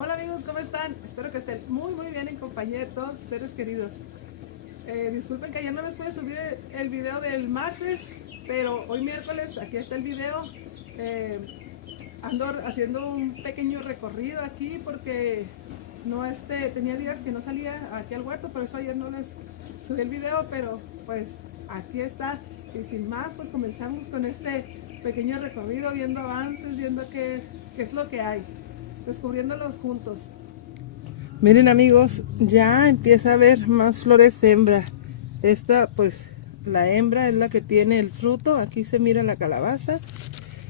Hola amigos, ¿cómo están? Espero que estén muy bien en compañía de todos sus seres queridos. Disculpen que ayer no les pude subir el video del martes, pero hoy miércoles aquí está el video. Eh, Ando haciendo un pequeño recorrido aquí porque no tenía días que no salía aquí al huerto, por eso ayer no les subí el video, pero pues aquí está. Y sin más, pues comenzamos con este pequeño recorrido, viendo avances, viendo qué es lo que hay, descubriéndolos juntos. Miren amigos, ya empieza a haber más flores hembra. Esta pues la hembra es la que tiene el fruto. Aquí se mira la calabaza.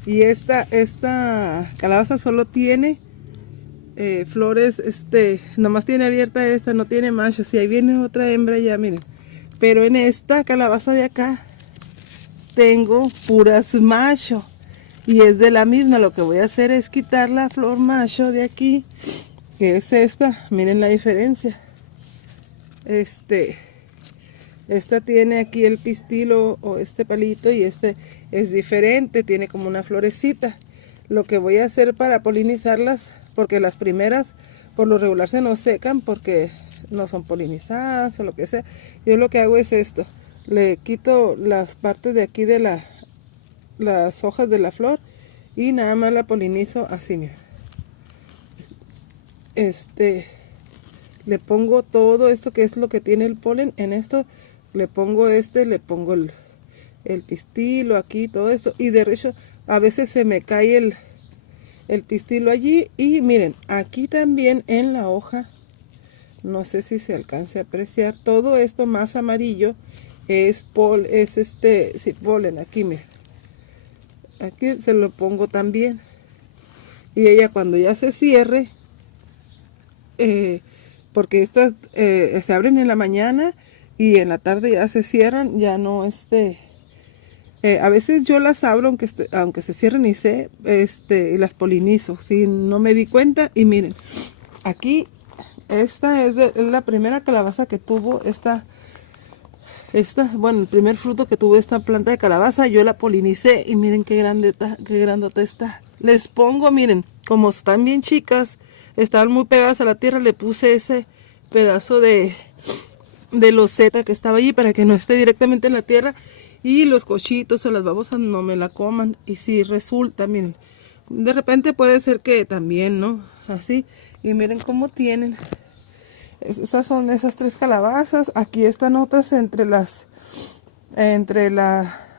Y esta calabaza solo tiene flores, nomás tiene abierta esta, no tiene machos. Y ahí viene otra hembra ya, miren. Pero en esta calabaza de acá tengo puras macho. Y es de la misma. Lo que voy a hacer es quitar la flor macho de aquí, que es esta. Miren la diferencia. Esta tiene aquí el pistilo o este palito, y este es diferente, tiene como una florecita. Lo que voy a hacer para polinizarlas, porque las primeras por lo regular se nos secan porque no son polinizadas o lo que sea, yo lo que hago es esto: le quito las partes de aquí de las hojas de la flor y nada más la polinizo así, mira. Le pongo todo esto que es lo que tiene el polen. En esto le pongo le pongo el pistilo aquí, todo esto. Y de hecho a veces se me cae el pistilo allí. Y miren, aquí también en la hoja, no sé si se alcance a apreciar, todo esto más amarillo es sí, polen. Aquí miren, aquí se lo pongo también. Y ella cuando ya se cierre, porque estas se abren en la mañana y en la tarde ya se cierran, ya no a veces yo las abro aunque se cierren y las polinizo, si no me di cuenta. Y miren, aquí esta es la primera calabaza que tuvo bueno, el primer fruto que tuvo esta planta de calabaza. Yo la polinicé y miren qué grandota está. Les pongo, miren, como están bien chicas, estaban muy pegadas a la tierra, le puse ese pedazo de loseta que estaba allí para que no esté directamente en la tierra y los cochitos o las babosas no me la coman. Y si resulta, miren, de repente puede ser que también, ¿no? Así. Y miren cómo tienen. Esas son esas tres calabazas. Aquí están otras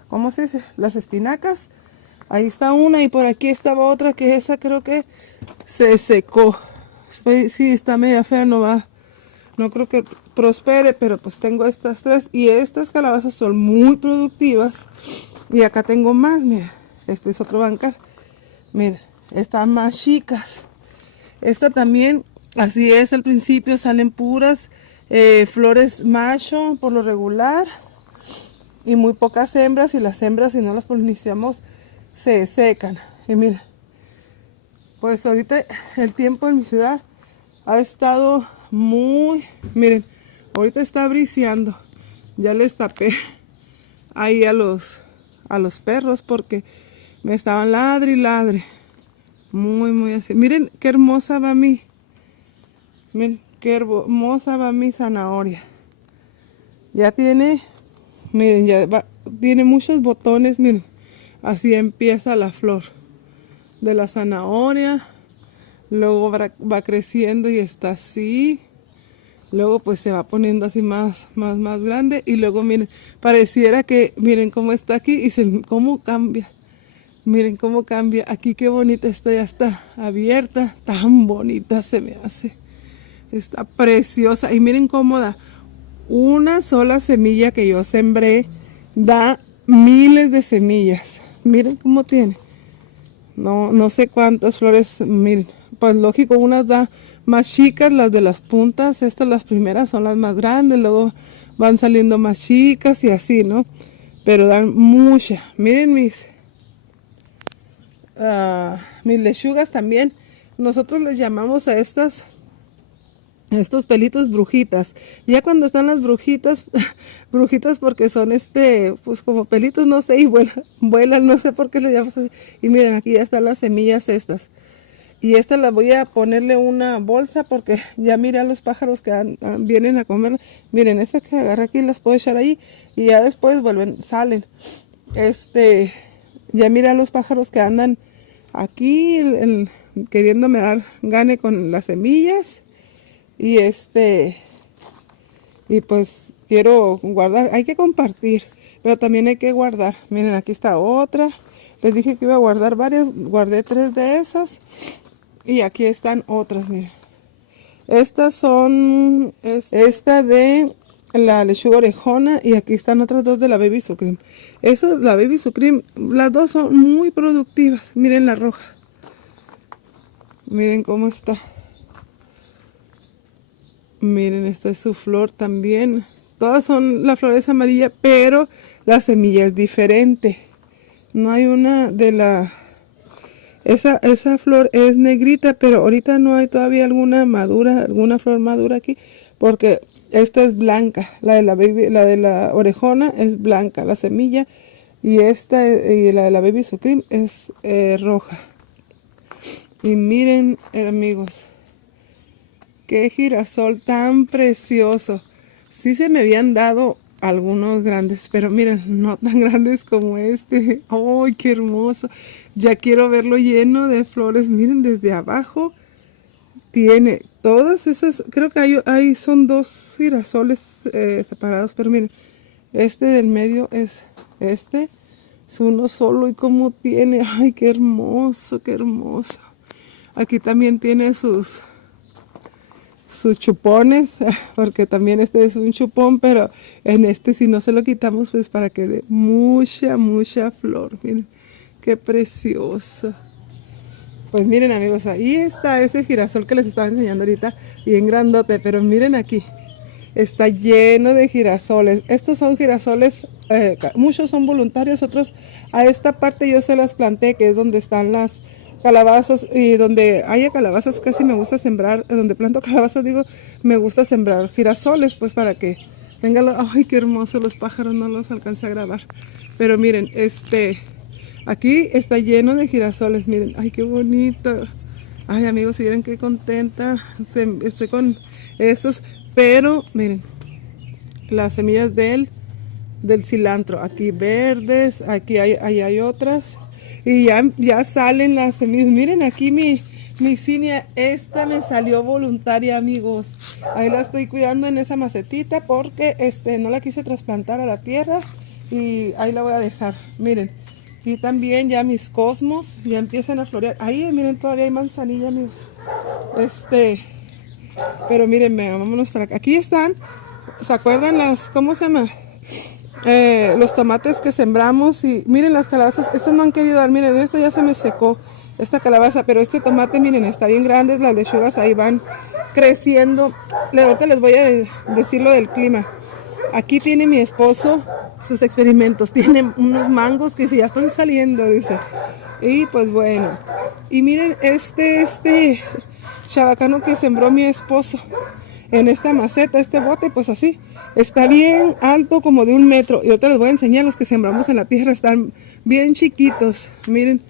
¿cómo se dice? Las espinacas. Ahí está una y por aquí estaba otra, que esa creo que se secó. Sí, está media fea, no creo que prospere, pero pues tengo estas tres. Y estas calabazas son muy productivas. Y acá tengo más, mira. Este es otro bancal. Mira, están más chicas. Esta también, así es, al principio salen puras flores macho por lo regular y muy pocas hembras, y las hembras, si no las polinizamos, se secan. Y mira, pues ahorita el tiempo en mi ciudad ha estado miren, ahorita está briseando. Ya les tapé ahí a los perros porque me estaban ladre y ladre. Muy así. Miren qué hermosa va miren qué hermosa va mi zanahoria. Ya tiene, miren, tiene muchos botones, miren. Así empieza la flor de la zanahoria. Luego va creciendo y está así. Luego pues se va poniendo así más grande. Y luego miren, pareciera que, miren cómo está aquí y cómo cambia. Miren cómo cambia. Aquí qué bonita está, ya está abierta. Tan bonita se me hace. Está preciosa. Y miren cómo da. Una sola semilla que yo sembré da miles de semillas. Miren cómo tiene. No sé cuántas flores. Miren. Pues lógico, unas da más chicas, las de las puntas. Estas, las primeras, son las más grandes. Luego van saliendo más chicas y así, ¿no? Pero dan mucha. Miren mis lechugas también. Nosotros les llamamos a estos pelitos brujitas. Ya cuando están las brujitas, brujitas porque son pues como pelitos, no sé, y vuelan, no sé por qué les llamamos así. Y miren, aquí ya están las semillas estas. Y esta la voy a ponerle una bolsa porque ya miré a los pájaros que vienen a comer. Miren, esta que agarré aquí las puedo echar ahí y ya después vuelven, salen. Ya miré a los pájaros que andan aquí queriéndome dar gane con las semillas. Y y pues quiero guardar, hay que compartir, pero también hay que guardar. Miren, aquí está otra. Les dije que iba a guardar varias, guardé 3 de esas. Y aquí están otras, miren. Estas son, esta de la lechuga orejona y aquí están otras 2 de la baby sucream. Esas, la baby sucream, las 2 son muy productivas. Miren la roja. Miren cómo está. Miren, esta es su flor también. Todas son, la flor es amarilla, pero la semilla es diferente. No hay una de la... Esa flor es negrita, pero ahorita no hay todavía alguna madura, alguna flor madura aquí, porque esta es blanca. La de la orejona es blanca, la semilla, y y la de la baby sucream es roja. Y miren, amigos, qué girasol tan precioso. Sí se me habían dado algunos grandes, pero miren, no tan grandes como este. ¡Ay, qué hermoso! Ya quiero verlo lleno de flores. Miren, desde abajo tiene todas esas, creo que son 2 girasoles separados, pero miren, este del medio es uno solo y como tiene, ¡ay, qué hermoso, qué hermoso! Aquí también tiene sus chupones, porque también este es un chupón, pero en este si no se lo quitamos pues para que dé mucha flor. Miren qué precioso. Pues miren, amigos, ahí está ese girasol que les estaba enseñando ahorita, bien grandote, pero miren aquí, está lleno de girasoles. Estos son girasoles, muchos son voluntarios, otros a esta parte yo se las planté, que es donde están las calabazas, y donde haya calabazas casi me gusta sembrar, donde planto calabazas digo, me gusta sembrar girasoles, pues para que vengan ay, qué hermoso, los pájaros no los alcancé a grabar, pero miren, aquí está lleno de girasoles, miren, ay, qué bonito. Ay, amigos, si vieran qué contenta estoy con estos, pero miren, las semillas del cilantro, aquí verdes, aquí hay otras. Y ya salen las semillas. Miren aquí mi cinia, esta me salió voluntaria, amigos. Ahí la estoy cuidando en esa macetita porque no la quise trasplantar a la tierra y ahí la voy a dejar. Miren, y también ya mis cosmos ya empiezan a florear. Ahí miren, todavía hay manzanilla, amigos. Pero miren, vámonos para acá. Aquí están, ¿se acuerdan cómo se llama? Los tomates que sembramos y miren las calabazas, estas no han querido dar, miren, esta ya se me secó, esta calabaza, pero este tomate, miren, está bien grande, las lechugas ahí van creciendo. Ahorita les voy a decir lo del clima. Aquí tiene mi esposo sus experimentos, tiene unos mangos que ya están saliendo, dice, y pues bueno, y miren este chabacano que sembró mi esposo en esta maceta, este bote, pues así, está bien alto, como de 1 metro. Y ahorita les voy a enseñar los que sembramos en la tierra, están bien chiquitos. Miren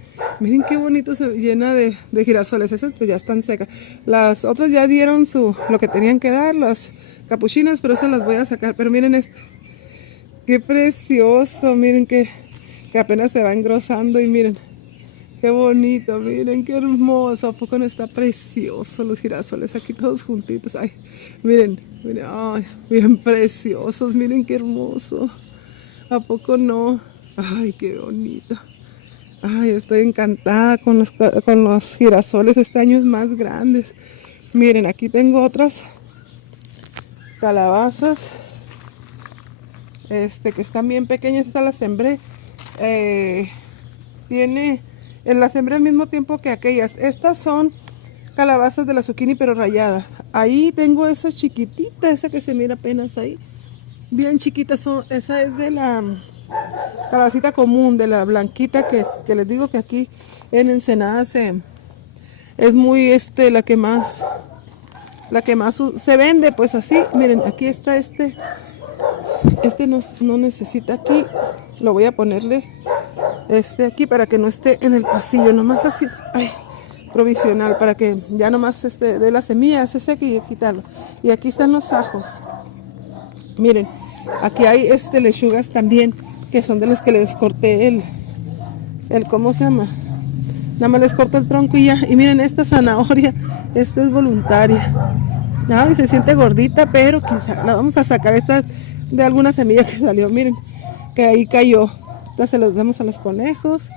qué bonito, se llena de girasoles. Esas pues ya están secas. Las otras ya dieron lo que tenían que dar, las capuchinas, pero esas las voy a sacar. Pero miren qué precioso, miren que apenas se va engrosando y miren. Qué bonito, miren qué hermoso. ¿A poco no está precioso los girasoles aquí todos juntitos? Ay, miren, ay, bien preciosos, miren qué hermoso. ¿A poco no? Ay, qué bonito. Ay, estoy encantada con los girasoles, este año es más grandes. Miren, aquí tengo otras calabazas, que están bien pequeñas. Esta la sembré. La sembré al mismo tiempo que aquellas. Estas son calabazas de la zucchini pero rayadas. Ahí tengo esa chiquitita, esa que se mira apenas ahí. Bien chiquita, esa es de la calabacita común, de la blanquita que les digo que aquí en Ensenada es muy la que más se vende, pues así. Miren, aquí está no necesita aquí. Lo voy a ponerle aquí para que no esté en el pasillo, nomás así. Ay, provisional para que ya nomás de la semilla se seque y quitarlo. Y aquí están los ajos. Miren, aquí hay lechugas también, que son de los que les corté el ¿cómo se llama? Nada más les corto el tronco y ya. Y miren, esta zanahoria, esta es voluntaria. Ay, se siente gordita, pero quizá la vamos a sacar. Esta de alguna semilla que salió, miren, que ahí cayó. Entonces se las damos a los conejos.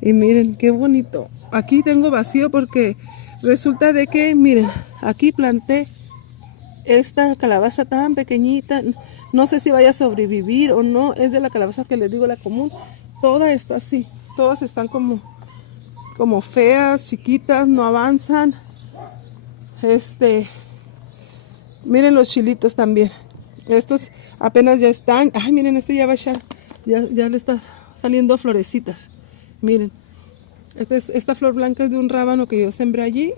Y miren, qué bonito. Aquí tengo vacío porque resulta de que, miren, aquí planté esta calabaza tan pequeñita. No sé si vaya a sobrevivir o no. Es de la calabaza que les digo, la común. Toda está así. Todas están como feas, chiquitas, no avanzan. Miren los chilitos también. Estos apenas ya están. Ay, miren, ya va a echar. Ya le está saliendo florecitas. Miren. Esta flor blanca es de un rábano que yo sembré allí.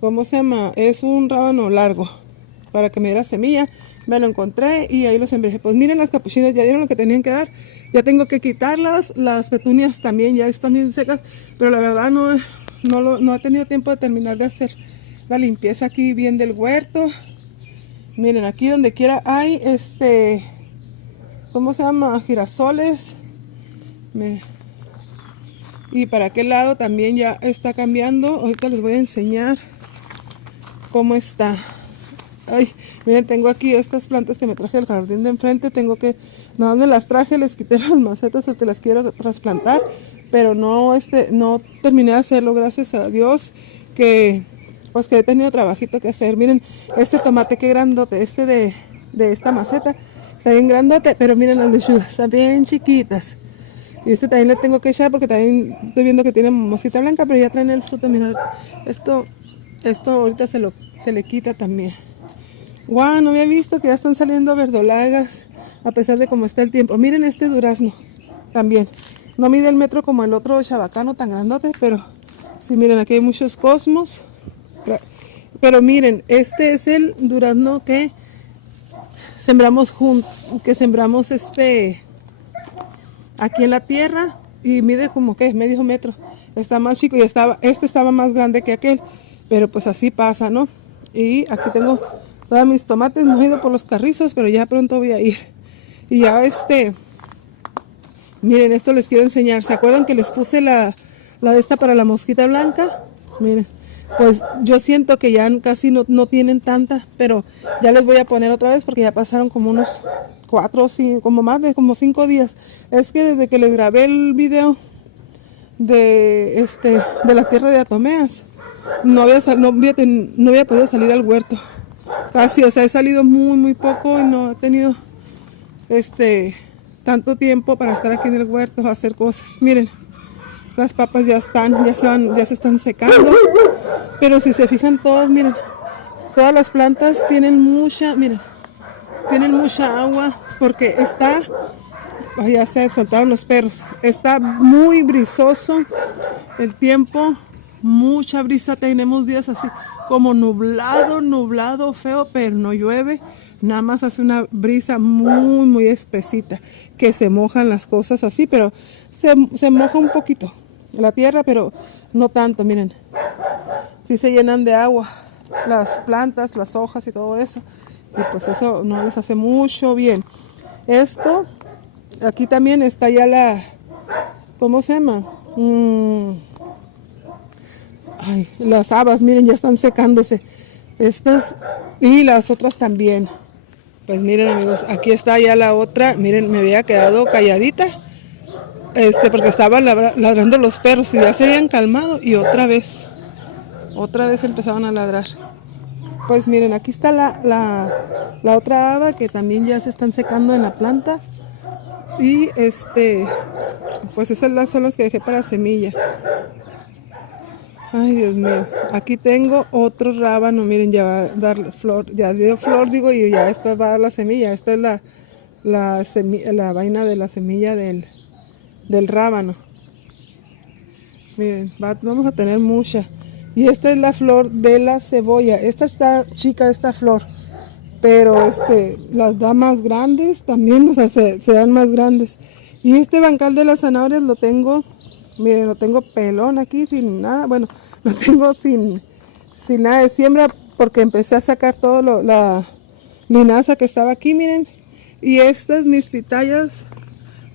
¿Cómo se llama? Es un rábano largo. Para que me diera semilla. Me lo encontré y ahí lo sembré. Pues miren, las capuchinas ya dieron lo que tenían que dar. Ya tengo que quitarlas. Las petunias también ya están bien secas. Pero la verdad no he tenido tiempo de terminar de hacer la limpieza aquí bien del huerto. Miren, aquí donde quiera hay ¿cómo se llama? Girasoles. Miren. Y para aquel lado también ya está cambiando. Ahorita les voy a enseñar cómo está. Ay, miren, tengo aquí estas plantas que me traje del jardín de enfrente. No me las traje, les quité las macetas porque las quiero trasplantar. Pero no terminé de hacerlo, gracias a Dios, que he tenido trabajito que hacer. Miren, este tomate qué grandote, de esta maceta, está bien grandote, pero miren las lechugas, están bien chiquitas. Y también le tengo que echar porque también estoy viendo que tiene mosquita blanca, pero ya traen el fruto. Miren, esto ahorita se le quita también. Guau, no había visto que ya están saliendo verdolagas, a pesar de cómo está el tiempo. Miren este durazno también. No mide el metro como el otro chabacano tan grandote, pero sí, miren, aquí hay muchos cosmos. Pero miren, este es el durazno que sembramos aquí en la tierra y mide como que medio metro. Está más chico y estaba más grande que aquel, pero pues así pasa, ¿no? Y aquí tengo todos mis tomates, no he ido por los carrizos, pero ya pronto voy a ir. Y ya miren, esto les quiero enseñar. ¿Se acuerdan que les puse la de esta para la mosquita blanca? Miren, pues yo siento que ya casi no tienen tanta, pero ya les voy a poner otra vez porque ya pasaron como unos 4 o 5, como 5 días. Es que desde que les grabé el video de la tierra de Atomeas, no había podido salir al huerto. Casi, o sea, he salido muy poco y no he tenido tanto tiempo para estar aquí en el huerto a hacer cosas. Miren, las papas ya se están secando, pero si se fijan todas, miren, todas las plantas tienen mucha agua porque ya se soltaron los perros, está muy brisoso el tiempo, mucha brisa, tenemos días así como nublado, feo, pero no llueve, nada más hace una brisa muy espesita, que se mojan las cosas así, pero se moja un poquito la tierra, pero no tanto, miren, sí se llenan de agua las plantas, las hojas y todo eso, y pues eso no les hace mucho bien. Aquí también está ya ¿cómo se llama? Las habas, miren, ya están secándose. Estas y las otras también. Pues miren, amigos, aquí está ya la otra. Miren, me había quedado calladita. Porque estaban ladrando los perros y ya se habían calmado y otra vez empezaron a ladrar. Pues miren, aquí está la otra haba que también ya se están secando en la planta. Y pues esas son las que dejé para semilla. Ay, Dios mío. Aquí tengo otro rábano. Miren, ya va a dar flor. Ya dio flor, digo, y ya esta va a dar la semilla. Esta es la vaina de la semilla del rábano. Miren, vamos a tener mucha. Y esta es la flor de la cebolla. Esta está chica, esta flor. Pero las da más grandes también, o sea, se dan más grandes. Y este bancal de las zanahorias lo tengo Miren, lo tengo pelón aquí sin nada. Bueno, lo tengo sin nada de siembra porque empecé a sacar todo la linaza que estaba aquí, miren. Y estas mis pitayas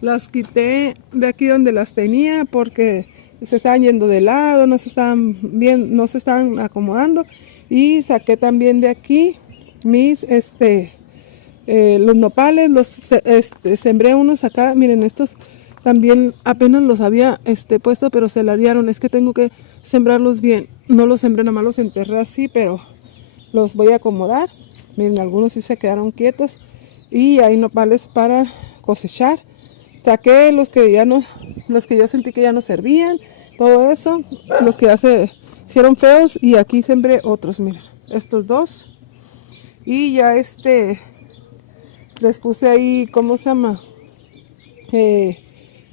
las quité de aquí donde las tenía porque se estaban yendo de lado, no se estaban acomodando. Y saqué también de aquí mis los nopales, sembré unos acá. Miren, estos también apenas los había puesto, pero se ladearon. Es que tengo que sembrarlos bien. No los sembré, nada más los enterré así, pero los voy a acomodar. Miren, algunos sí se quedaron quietos. Y hay nopales para cosechar. Saqué los que yo sentí que ya no servían, todo eso, los que ya se hicieron feos, y aquí sembré otros, miren, estos dos. Y ya les puse ahí, ¿cómo se llama?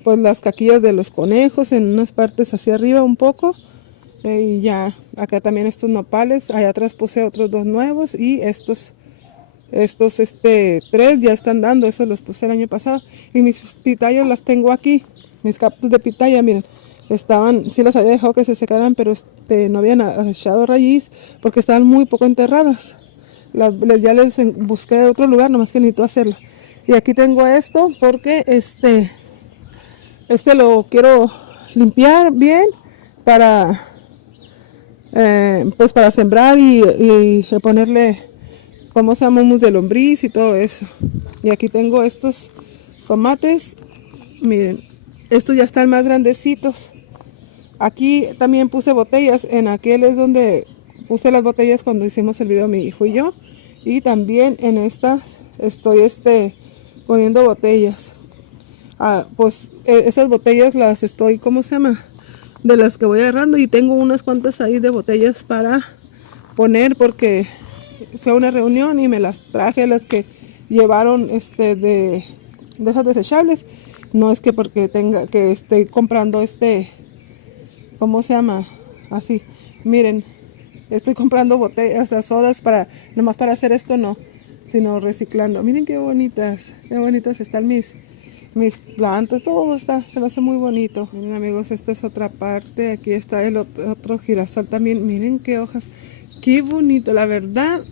Pues las caquillas de los conejos en unas partes hacia arriba un poco. Y ya, acá también estos nopales, allá atrás puse otros dos nuevos, y estos tres ya están dando, eso los puse el año pasado. Y mis pitayas las tengo aquí, mis cactus de pitaya, miren, sí las había dejado que se secaran, pero no habían echado raíz porque estaban muy poco enterradas. Ya les busqué otro lugar, nomás que necesito hacerlo. Y aquí tengo esto porque lo quiero limpiar bien para pues para sembrar y ponerle, ¿cómo se llama? Humus de lombriz y todo eso. Y aquí tengo estos tomates, miren, estos ya están más grandecitos. Aquí también puse botellas, en aquel es donde puse las botellas cuando hicimos el video mi hijo y yo. Y también en estas estoy poniendo botellas. Pues esas botellas las estoy, ¿cómo se llama? De las que voy agarrando, y tengo unas cuantas ahí de botellas para poner porque fue a una reunión y me las traje, las que llevaron de esas desechables. No es que porque esté comprando ¿cómo se llama? Así, miren, estoy comprando botellas, sodas nomás para hacer esto, no, sino reciclando. Miren qué bonitas están mis plantas, todo se me hace muy bonito. Miren amigos, esta es otra parte, aquí está el otro girasol también, miren qué hojas, qué bonito, la verdad.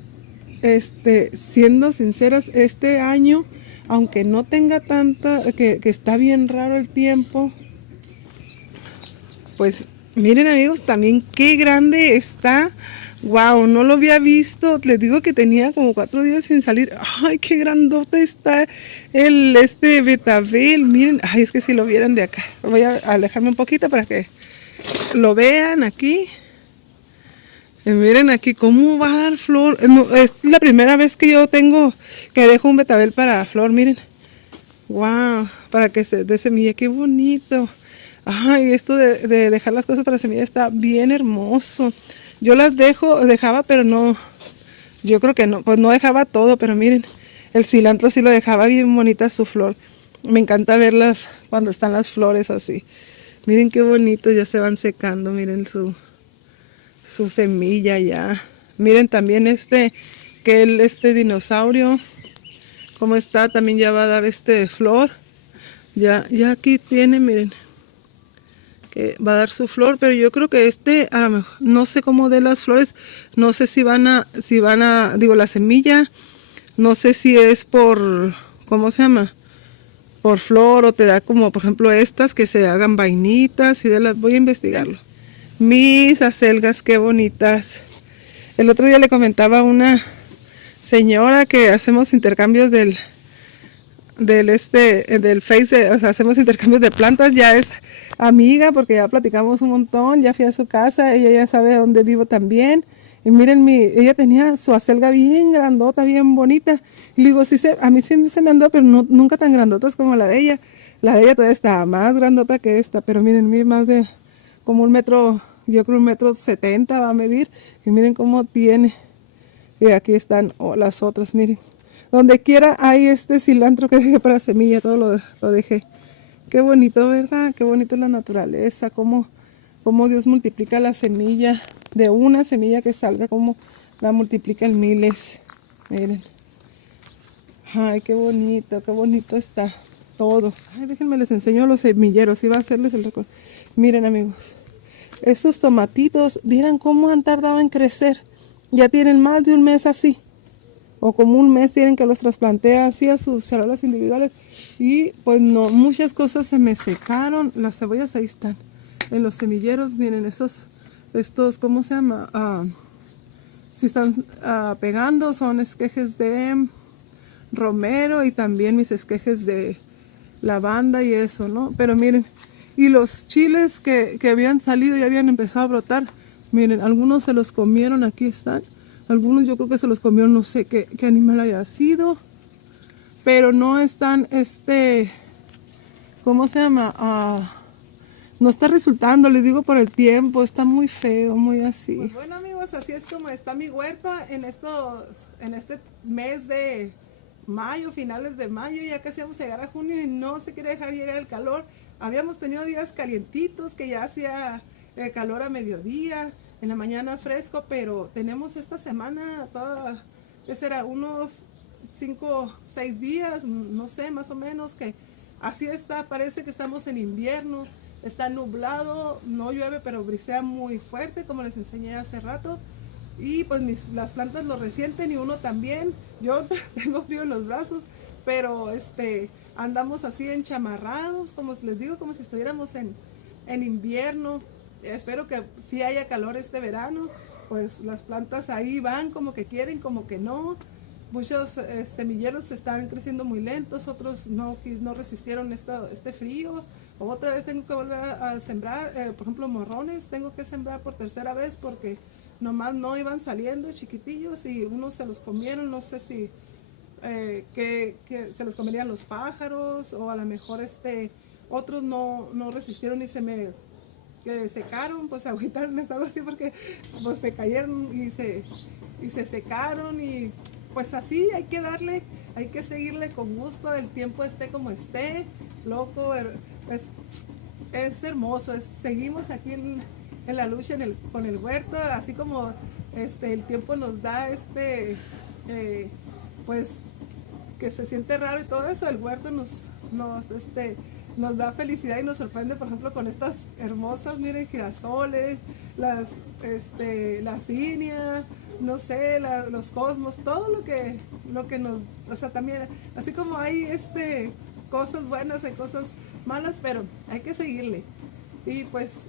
Siendo sinceras, este año, aunque no tenga tanta, que está bien raro el tiempo, pues miren amigos, también qué grande está. Wow, no lo había visto. Les digo que tenía como 4 días sin salir. Ay, qué grandote está el betabel. Miren, ay, es que si lo vieran de acá. Voy a alejarme un poquito para que lo vean aquí. Miren aquí cómo va a dar flor. No, es la primera vez que yo dejo un betabel para flor, miren. Wow, para que se dé semilla, qué bonito. Ay, esto de dejar las cosas para semilla está bien hermoso. Yo las dejaba, pero no, yo creo que no, pues no dejaba todo, pero miren, el cilantro sí lo dejaba bien bonita su flor. Me encanta verlas cuando están las flores así. Miren qué bonitos, ya se van secando, miren su semilla ya. Miren también que el dinosaurio, cómo está, también ya va a dar flor. Ya aquí tiene, miren, que va a dar su flor, pero yo creo que a lo mejor, no sé cómo de las flores, no sé si van a, digo, la semilla, no sé si es por, ¿cómo se llama? Por flor, o te da como, por ejemplo, estas que se hagan vainitas, voy a investigarlo. Mis acelgas, qué bonitas. El otro día le comentaba a una señora que hacemos intercambios del Face, o sea, hacemos intercambios de plantas, ya es amiga porque ya platicamos un montón, ya fui a su casa, ella ya sabe dónde vivo también. Y miren, ella tenía su acelga bien grandota, bien bonita. Y le digo, sí, a mí sí se me andó, pero nunca tan grandotas como la de ella. La de ella todavía está más grandota que esta, pero miren, más de como 1 metro, yo creo 1,70 m va a medir. Y miren cómo tiene. Y aquí están las otras, miren. Donde quiera hay cilantro que dejé para semilla, todo lo dejé. Qué bonito, ¿verdad? Qué bonito es la naturaleza, cómo Dios multiplica la semilla, de una semilla que salga, cómo la multiplica en miles. Miren. Ay, qué bonito está. todo. Ay, déjenme les enseño los semilleros, iba a hacerles el recorrido. Miren amigos, estos tomatitos, miren cómo han tardado en crecer. Ya tienen más de un mes así. O como un mes tienen que los trasplanté así a sus charolas individuales. Y pues no, muchas cosas se me secaron. Las cebollas ahí están. En los semilleros, miren, estos, ¿cómo se llama? Si están pegando, son esquejes de romero y también mis esquejes de lavanda y eso, ¿no? Pero miren, y los chiles que habían salido y habían empezado a brotar, miren, algunos se los comieron, aquí están. Algunos yo creo que se los comieron, no sé qué animal haya sido. Pero no están, ¿cómo se llama? No está resultando, les digo por el tiempo, está muy feo, muy así. Pues bueno amigos, así es como está mi huerta en este mes de mayo, finales de mayo, ya casi vamos a llegar a junio y no se quiere dejar llegar el calor. Habíamos tenido días calientitos que ya hacía calor a mediodía, en la mañana fresco, pero tenemos esta semana toda, ¿qué será? Unos 5, 6 días, no sé, más o menos, que así está, parece que estamos en invierno. Está nublado, no llueve, pero brisea muy fuerte, como les enseñé hace rato. Y pues las plantas lo resienten y uno también. Yo tengo frío en los brazos, pero andamos así enchamarrados, como les digo, como si estuviéramos en invierno. Espero que sí haya calor este verano. Pues las plantas ahí van como que quieren, como que no. Muchos semilleros están creciendo muy lentos, otros no resistieron este frío. Otra vez tengo que volver a sembrar, por ejemplo, morrones, tengo que sembrar por tercera vez porque nomás no iban saliendo chiquitillos y unos se los comieron, no sé si que se los comerían los pájaros o a lo mejor otros no resistieron y se me secaron, pues agüitaron, algo así porque pues se cayeron y se secaron y pues así hay que darle, hay que seguirle con gusto, el tiempo esté como esté, loco, pues es hermoso, seguimos aquí en la lucha con el huerto, así como el tiempo nos da pues que se siente raro y todo eso, el huerto nos da felicidad y nos sorprende, por ejemplo, con estas hermosas, miren, girasoles, la cinia, no sé, los cosmos, todo lo que nos, o sea, también, así como hay cosas buenas, hay cosas malas, pero hay que seguirle. Y pues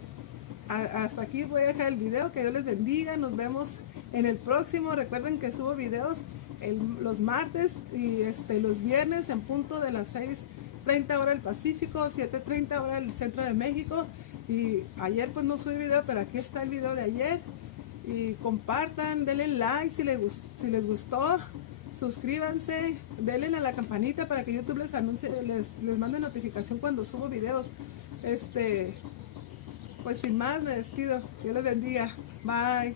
hasta aquí voy a dejar el video, que Dios les bendiga, nos vemos en el próximo. Recuerden que subo videos los martes y los viernes en punto de las 6:30 hora del Pacífico, 7:30 hora del Centro de México. Y ayer pues no subí video, pero aquí está el video de ayer. Y compartan, denle like si les gustó, suscríbanse, denle a la campanita para que YouTube les anuncie, les mande notificación cuando subo videos. Pues sin más me despido, Dios les bendiga, bye.